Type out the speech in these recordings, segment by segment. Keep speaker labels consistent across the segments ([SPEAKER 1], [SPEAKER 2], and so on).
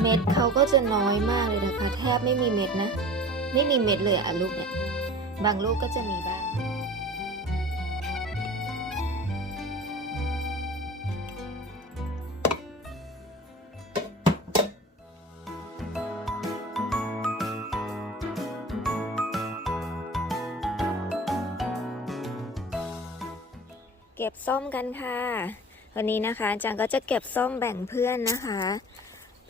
[SPEAKER 1] เม็ดเขาก็จะน้อยมากเลยนะคะ แทบไม่มีเม็ดนะ ไม่มีเม็ดเลยอะลูกเนี่ยบางลูกก็จะมีบ้างเก็บส้มกันค่ะ วันนี้นะคะจังก็จะเก็บส้มแบ่งเพื่อนนะคะ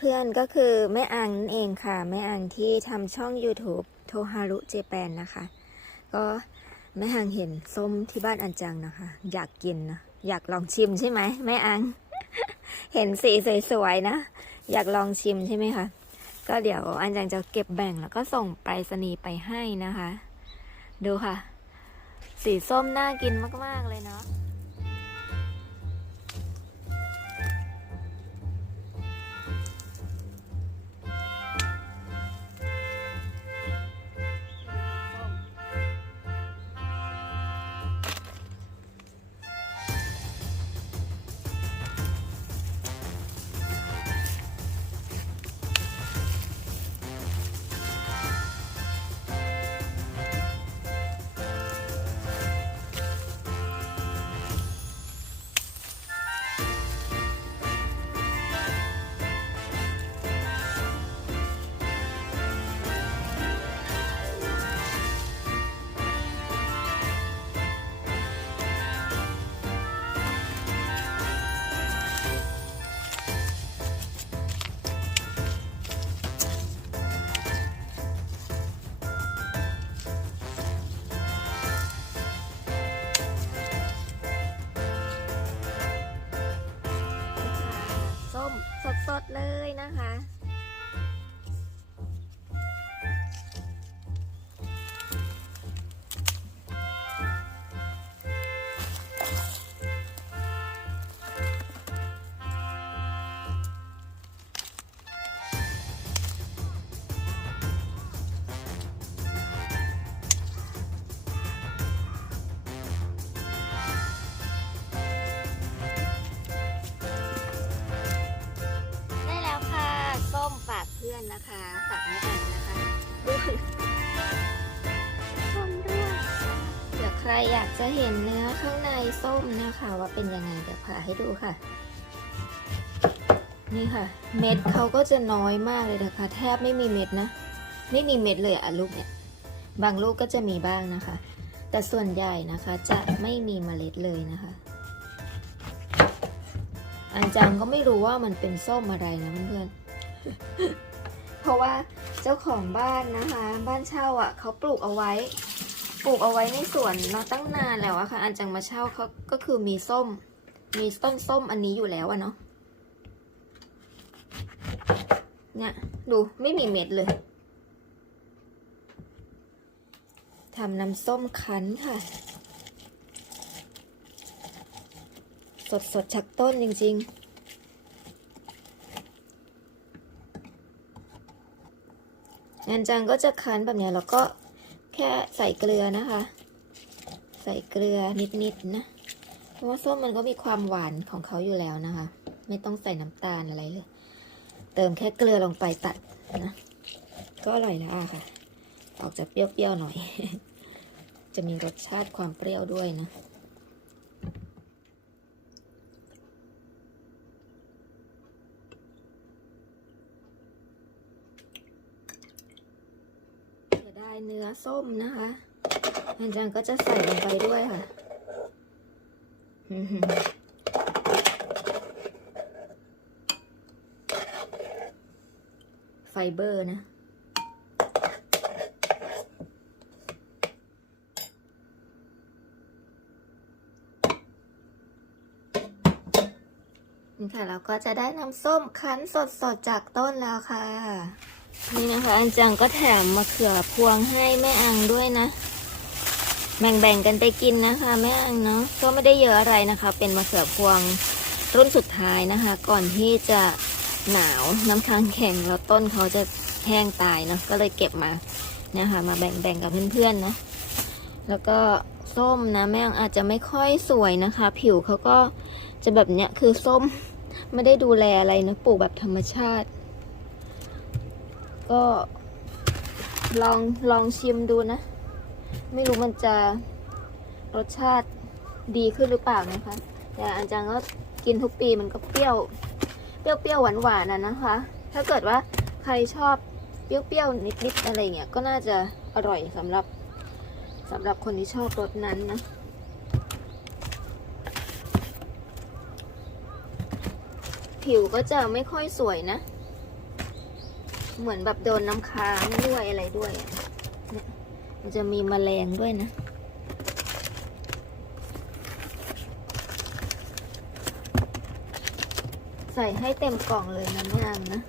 [SPEAKER 1] เพื่อนก็คือแม่อังนั่นเองค่ะ แม่อังที่ทำช่อง YouTube โทฮารุเจแปนนะคะ ก็แม่อังเห็นส้มที่บ้านอันจังนะคะ อยากกินนะอยากลองชิมใช่ไหมแม่อัง เห็นสีสวยๆนะ อยากลองชิมใช่ไหมคะก็เดี๋ยวอันจังจะเก็บแบ่งแล้วก็ส่งไปรษณีย์ไปให้นะคะ ดูค่ะ สีส้มน่ากินมากๆเลยเนาะ คะ อใครอยากจะเห็นเนื้อข้างในส้มนะคะ ว่าเป็นยังไงเดี๋ยวผ่าให้ดูค่ะ นี่ค่ะ เม็ดเขาก็จะน้อยมากเลยนะคะ แทบไม่มีเม็ดนะ ไม่มีเม็ดเลยอะลูกเนี่ย บางลูกก็จะมีบ้างนะคะ แต่ส่วนใหญ่นะคะจะไม่มีเมล็ดเลยนะคะ อันจังก็ไม่รู้ว่ามันเป็นส้มอะไรนะเพื่อนๆเพราะว่าเจ้าของบ้านนะคะ บ้านเช่าอะเขาปลูกเอาไว้ ปลูกเอาไว้ในสวนมาตั้งนานแล้วอะค่ะ อันจังมาเช่าเขาก็คือมีส้ม มีต้นส้มอันนี้อยู่แล้วอะเนาะเนี่ยดูไม่มีเม็ดเลยทำน้ำส้มคั้นค่ะ สดสดๆจากต้นจริง ๆงานจังก็จะคั้นแบบเนี้ยแล้วก็ แค่ใส่เกลือนะคะ ใส่เกลือนิดๆนะ เพราะว่าส้มมันก็มีความหวานของเขาอยู่แล้วนะคะ ไม่ต้องใส่น้ำตาลอะไรเลย เติมแค่เกลือลงไปตัดนะ ก็อร่อยแล้วอะค่ะ ออกจะเปรี้ยวๆหน่อย จะมีรสชาติความเปรี้ยวด้วยนะ ได้เนื้อส้มนะคะอาจารย์ก็จะใส่ลงไปด้วยค่ะไฟเบอร์นะนี่ค่ะเราก็จะได้น้ำส้มคั้นสดๆจากต้นแล้วค่ะ นี่นะคะอันจังก็แถมมะเขือพวงให้แม่อังด้วยนะ แบ่งๆกันไปกินนะคะ แม่อังเนาะก็ไม่ได้เยอะอะไรนะคะ เป็นมะเขือพวงรุ่นสุดท้ายนะคะ ก่อนที่จะหนาวน้ำค้างแข็งแล้วต้นเขาจะแห้งตายเนาะก็เลยเก็บมานี่ยค่ะมาแบ่งๆกับเพื่อนๆเนาะแล้วก็ส้มนะแม่อังอาจจะไม่ค่อยสวยนะคะ ผิวเขาก็จะแบบเนี้ยคือส้มไม่ได้ดูแลอะไรนะปลูกแบบธรรมชาติ ก็ลองลองชิมดูนะ ไม่รู้มันจะรสชาติดีขึ้นหรือเปล่านะคะ แต่อันจังก็กินทุกปีมันก็เปรี้ยว เปรี้ยวเปรี้ยวหวานหวานนะนะคะ ถ้าเกิดว่าใครชอบเปรี้ยวเปรี้ยวนิดนิดๆอะไรเงี้ยก็น่าจะอร่อยสำหรับสำหรับคนที่ชอบรสนั้นนะผิวก็จะไม่ค่อยสวยนะ เหมือนแบบโดนน้ำค้างด้วยอะไรด้วยเนี่ยมันจะมีแมลงด้วยนะ ใส่ให้เต็มกล่องเลยนะแม่นะ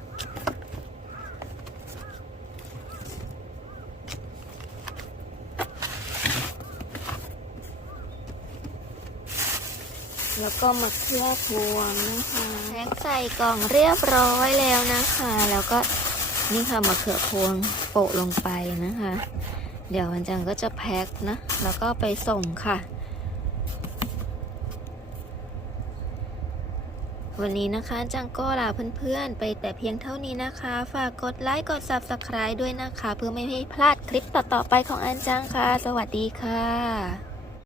[SPEAKER 1] แล้วก็มะเขือพวงนะคะแพ็คใส่กล่องเรียบร้อยแล้วนะคะ แล้วก็ นี่ค่ะมะเขือพวงโปะลงไปนะคะ เดี๋ยววันจังก็จะแพ็คนะ แล้วก็ไปส่งค่ะ วันนี้นะคะจังก็ลาเพื่อนๆ ไปแต่เพียงเท่านี้นะคะ ฝากกดไลค์กด Subscribe ด้วยนะคะ เพื่อไม่ให้พลาดคลิปต่อๆไปของอันจังค่ะ สวัสดีค่ะ